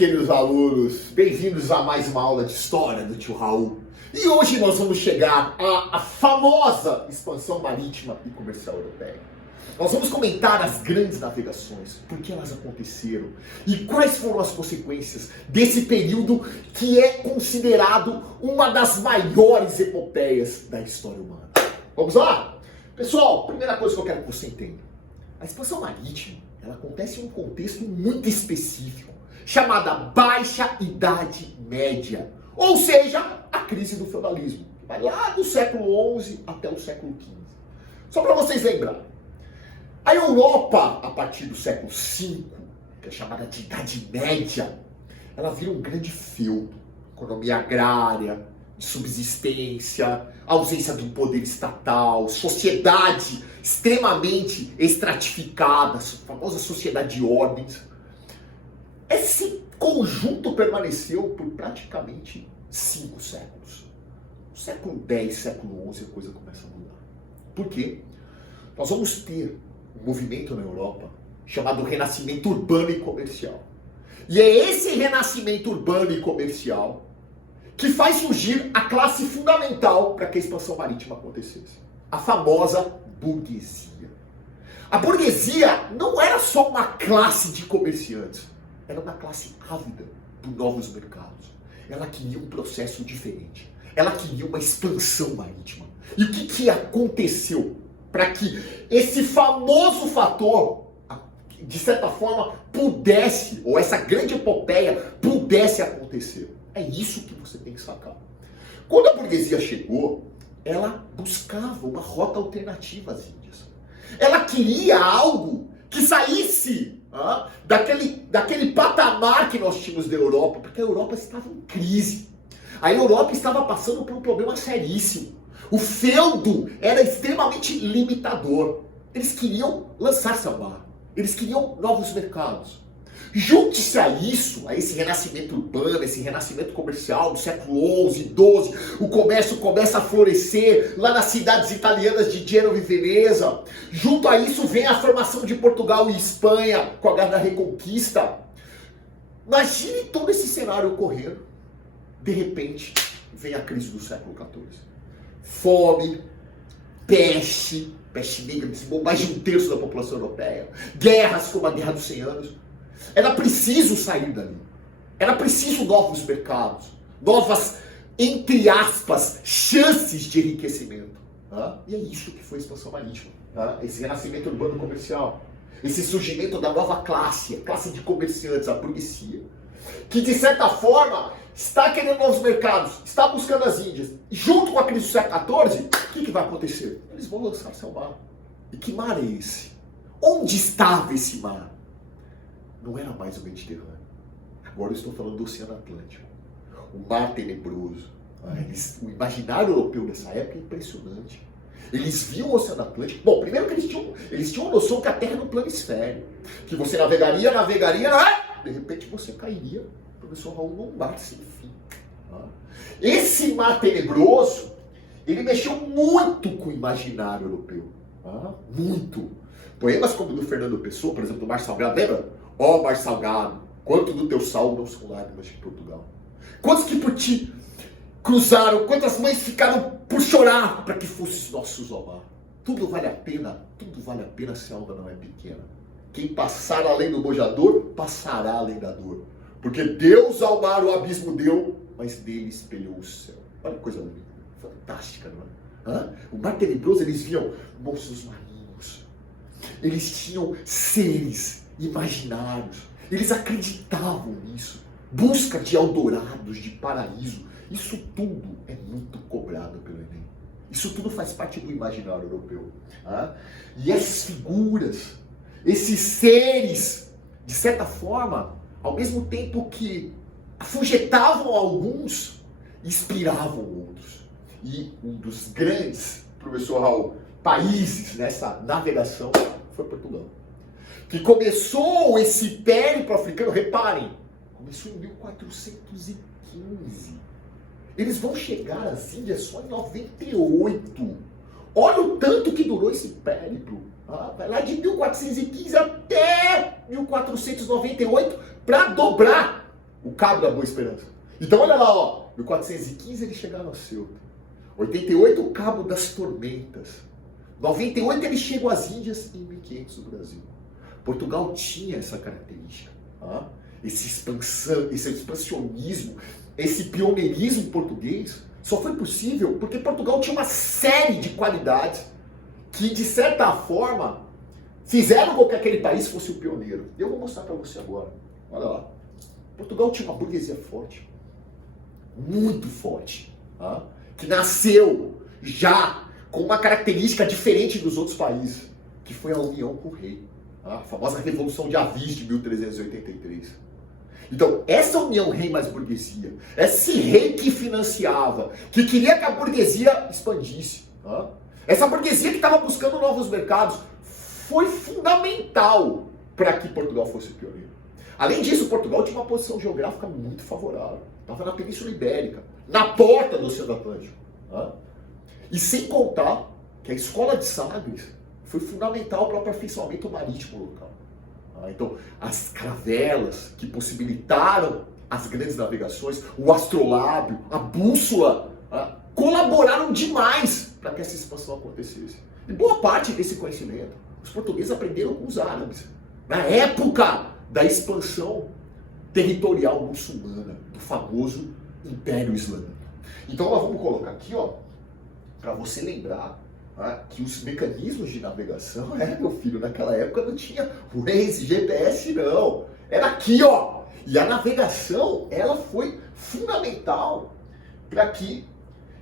Queridos alunos, bem-vindos a mais uma aula de História do Tio Raul. E hoje nós vamos chegar à famosa expansão marítima e comercial europeia. Nós vamos comentar as grandes navegações, por que elas aconteceram e quais foram as consequências desse período que é considerado uma das maiores epopeias da história humana. Vamos lá? Pessoal, primeira coisa que eu quero que você entenda. A expansão marítima, ela acontece em um contexto muito específico, chamada Baixa Idade Média, ou seja, a crise do feudalismo, que vai lá do século XI até o século XV. Só para vocês lembrarem, a Europa, a partir do século V, que é chamada de Idade Média, ela vira um grande feudo, economia agrária, de subsistência, ausência do poder estatal, sociedade extremamente estratificada, a famosa sociedade de ordens. Esse conjunto permaneceu por praticamente 5 séculos. No século X, século XI, a coisa começa a mudar. Por quê? Nós vamos ter um movimento na Europa chamado Renascimento Urbano e Comercial. E é esse renascimento urbano e comercial que faz surgir a classe fundamental para que a expansão marítima acontecesse. A famosa burguesia. A burguesia não era só uma classe de comerciantes. Era uma classe ávida por novos mercados. Ela queria um processo diferente. Ela queria uma expansão marítima. E o que aconteceu para que esse famoso fator, de certa forma, pudesse, ou essa grande epopeia pudesse acontecer? É isso que você tem que sacar. Quando a burguesia chegou, ela buscava uma rota alternativa às Índias. Ela queria algo que saísse daquele patamar que nós tínhamos da Europa, porque a Europa estava em crise. A Europa estava passando por um problema seríssimo. O feudo era extremamente limitador. Eles queriam lançar-se ao mar. Eles queriam novos mercados. Junte-se a isso, a esse renascimento urbano, esse renascimento comercial do século XI, XII, o comércio começa a florescer lá nas cidades italianas de Gênova e Veneza. Junto a isso vem a formação de Portugal e Espanha com a Guerra da Reconquista. Imagine todo esse cenário ocorrendo. De repente, vem a crise do século XIV. Fome, peste negra, dizimou mais de 1/3 da população europeia. Guerras como a Guerra dos 100 Anos. Era preciso sair dali. Era preciso novos mercados. Novas, entre aspas, chances de enriquecimento. E é isso que foi a expansão marítima. Esse renascimento urbano comercial. Esse surgimento da nova classe, a classe de comerciantes, a burguesia. Que, de certa forma, está querendo novos mercados, está buscando as Índias. Junto com a crise do século XIV, o que vai acontecer? Eles vão lançar-se ao mar. E que mar é esse? Onde estava esse mar? Não era mais o Mediterrâneo. Agora eu estou falando do Oceano Atlântico. O mar tenebroso. O imaginário europeu nessa época é impressionante. Eles viam o Oceano Atlântico. Bom, primeiro que eles tinham a noção que a Terra era um planisfério. Que você navegaria, de repente você cairia, professor Raul, num mar sem fim. Esse mar tenebroso, ele mexeu muito com o imaginário europeu. Muito. Poemas como do Fernando Pessoa, por exemplo, do Mar Salgado, lembra? Ó mar salgado, quanto do teu sal não são lágrimas de Portugal. Quantos que por ti cruzaram, quantas mães ficaram por chorar para que fosses nossos ao mar. Tudo vale a pena se a onda não é pequena. Quem passar além do bojador, passará além da dor. Porque Deus ao mar o abismo deu, mas dele espelhou o céu. Olha que coisa linda, fantástica, não é? O mar tenebroso, eles viam monstros marinhos. Eles tinham seres imaginários. Eles acreditavam nisso. Busca de Eldorados, de paraíso. Isso tudo é muito cobrado pelo Enem. Isso tudo faz parte do imaginário europeu. E essas figuras, esses seres, de certa forma, ao mesmo tempo que afugentavam alguns, inspiravam outros. E um dos grandes, professor Raul, países nessa navegação foi Portugal. Que começou esse périplo africano, reparem, começou em 1415. Eles vão chegar às Índias só em 98. Olha o tanto que durou esse périplo. Vai lá de 1415 até 1498 para dobrar o Cabo da Boa Esperança. Então olha lá, ó, 1415 eles chegaram a Ceuta. 88 o Cabo das Tormentas. 98 eles chegam às Índias e em 1500 o Brasil. Portugal tinha essa característica, tá? Esse expansionismo, esse pioneirismo português só foi possível porque Portugal tinha uma série de qualidades que, de certa forma, fizeram com que aquele país fosse o pioneiro. Eu vou mostrar para você agora. Olha lá. Portugal tinha uma burguesia forte, muito forte, tá? Que nasceu já com uma característica diferente dos outros países, que foi a união com o rei. Tá? A famosa Revolução de Avis de 1383. Então, essa união rei mais burguesia, esse rei que financiava, que queria que a burguesia expandisse, tá? Essa burguesia que estava buscando novos mercados, foi fundamental para que Portugal fosse pioneiro. Além disso, Portugal tinha uma posição geográfica muito favorável. Estava na Península Ibérica, na porta do Oceano Atlântico. Tá? E sem contar que a Escola de Sagres foi fundamental para o aperfeiçoamento marítimo local. Tá? Então, as caravelas que possibilitaram as grandes navegações, o astrolábio, a bússola, tá? Colaboraram demais para que essa expansão acontecesse. E boa parte desse conhecimento, os portugueses aprenderam com os árabes. Na época da expansão territorial muçulmana, do famoso Império Islâmico. Então nós vamos colocar aqui, ó, para você lembrar, tá, que os mecanismos de navegação, meu filho, naquela época não tinha Waze, GPS, não. Era aqui, ó. E a navegação, ela foi fundamental para que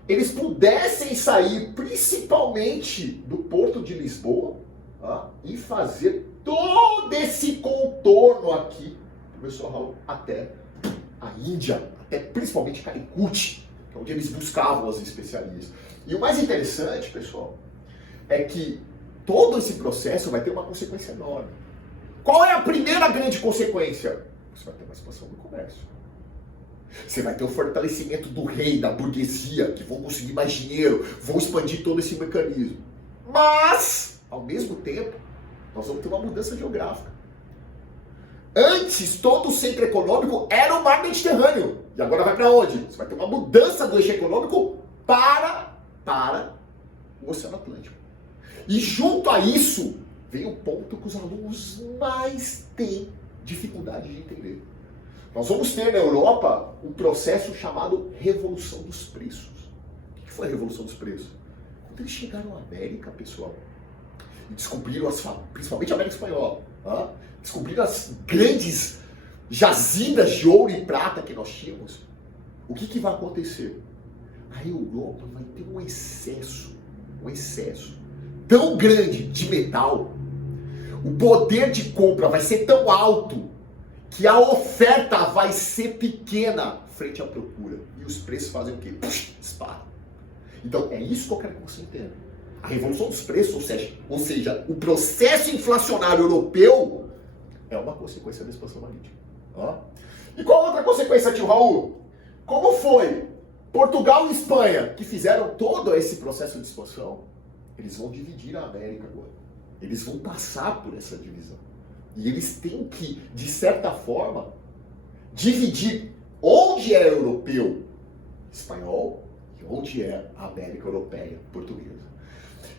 eles pudessem sair, principalmente do Porto de Lisboa, tá, e fazer todo esse contorno aqui, professor Raul, até a Índia, até principalmente Calicut, que é onde eles buscavam as especiarias. E o mais interessante, pessoal, é que todo esse processo vai ter uma consequência enorme. Qual é a primeira grande consequência? Você vai ter uma expansão do comércio. Você vai ter o fortalecimento do rei, da burguesia, que vão conseguir mais dinheiro, vão expandir todo esse mecanismo. Mas, ao mesmo tempo, nós vamos ter uma mudança geográfica. Antes, todo o centro econômico era o mar Mediterrâneo. E agora vai para onde? Você vai ter uma mudança do eixo econômico para o Oceano Atlântico. E junto a isso, vem o ponto que os alunos mais têm dificuldade de entender. Nós vamos ter na Europa um processo chamado Revolução dos Preços. O que foi a Revolução dos Preços? Quando eles chegaram à América, pessoal, e descobriram, principalmente a América Espanhola, tá? Descobriram as grandes jazidas de ouro e prata que nós tínhamos, o que vai acontecer? A Europa vai ter um excesso tão grande de metal, o poder de compra vai ser tão alto, que a oferta vai ser pequena frente à procura. E os preços fazem o quê? Disparam. Então, é isso que eu quero que você entenda. A revolução dos preços, ou seja, o processo inflacionário europeu é uma consequência da expansão marítima. Ó. E qual outra consequência, tio Raul? Como foi Portugal e Espanha, que fizeram todo esse processo de expansão, eles vão dividir a América agora. Eles vão passar por essa divisão. E eles têm que, de certa forma, dividir onde é europeu, espanhol, e onde é a América Europeia, portuguesa.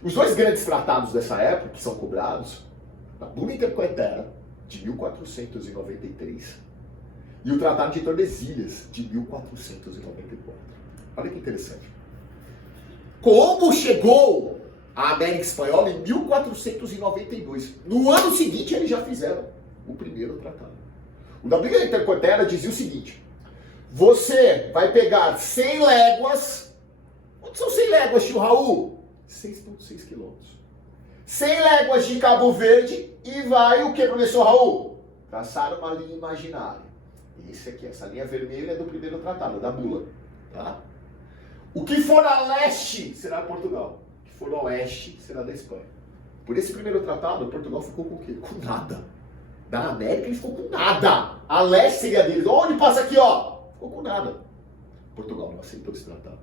Os dois grandes tratados dessa época, que são cobrados, a Bula Intercoetera, de 1493, e o Tratado de Tordesilhas, de 1494. Olha que interessante. Como chegou a América Espanhola em 1492? No ano seguinte, eles já fizeram o primeiro tratado. O da Bula Intercoetera dizia o seguinte: você vai pegar 100 léguas. Quanto são 100 léguas, tio Raul? 6,6 quilômetros. 100 léguas de Cabo Verde e vai o que, professor Raul? Traçar uma linha imaginária. Esse aqui, essa linha vermelha é do primeiro tratado, da Bula. Tá? O que for a leste será Portugal. O que for a oeste será da Espanha. Por esse primeiro tratado, Portugal ficou com o quê? Com nada. Da América ele ficou com nada. A leste seria deles. Onde passa aqui, ó? Ficou com nada. Portugal não aceitou esse tratado.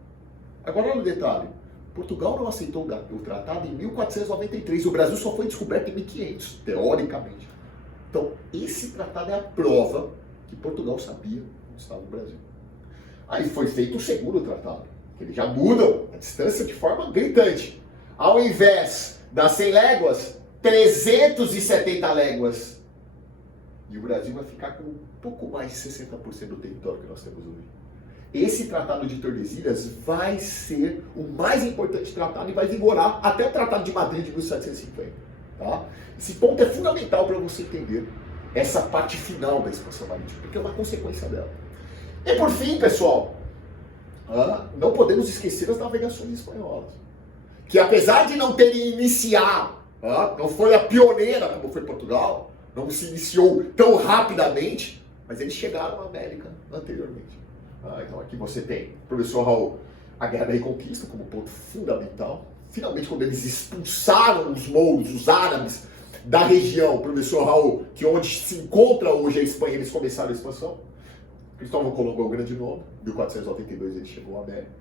Agora olha o detalhe. Portugal não aceitou o tratado em 1493. O Brasil só foi descoberto em 1500, teoricamente. Então, esse tratado é a prova que Portugal sabia estava no Brasil. Aí foi feito o segundo tratado, que eles já mudam a distância de forma gritante. Ao invés das 100 léguas, 370 léguas. E o Brasil vai ficar com um pouco mais de 60% do território que nós temos hoje. Esse Tratado de Tordesilhas vai ser o mais importante tratado e vai vigorar até o Tratado de Madrid de 1750. Tá? Esse ponto é fundamental para você entender essa parte final da expansão marítima, porque é uma consequência dela. E por fim, pessoal, não podemos esquecer as navegações espanholas, que apesar de não terem iniciado, não foi a pioneira como foi Portugal, não se iniciou tão rapidamente, mas eles chegaram à América anteriormente. Então aqui você tem, professor Raul, a Guerra da Reconquista como ponto fundamental. Finalmente, quando eles expulsaram os mouros, os árabes, da região, professor Raul, que onde se encontra hoje a Espanha, eles começaram a expansão. Cristóvão Colombo é o grande nome, em 1492 ele chegou à América.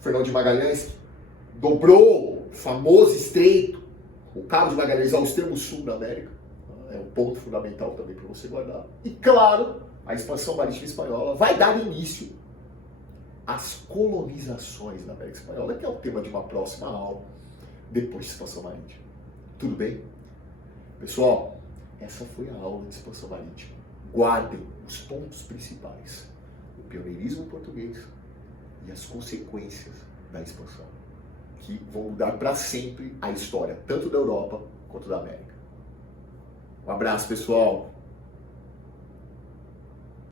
Fernão de Magalhães dobrou o famoso estreito, o Cabo de Magalhães ao extremo sul da América. É um ponto fundamental também para você guardar. E claro, a expansão marítima espanhola vai dar início às colonizações da América Espanhola, que é o tema de uma próxima aula, depois de expansão marítima. Tudo bem? Pessoal, essa foi a aula de expansão marítima. Guardem os pontos principais: o pioneirismo português e as consequências da expansão, que vão mudar para sempre a história, tanto da Europa quanto da América. Um abraço, pessoal!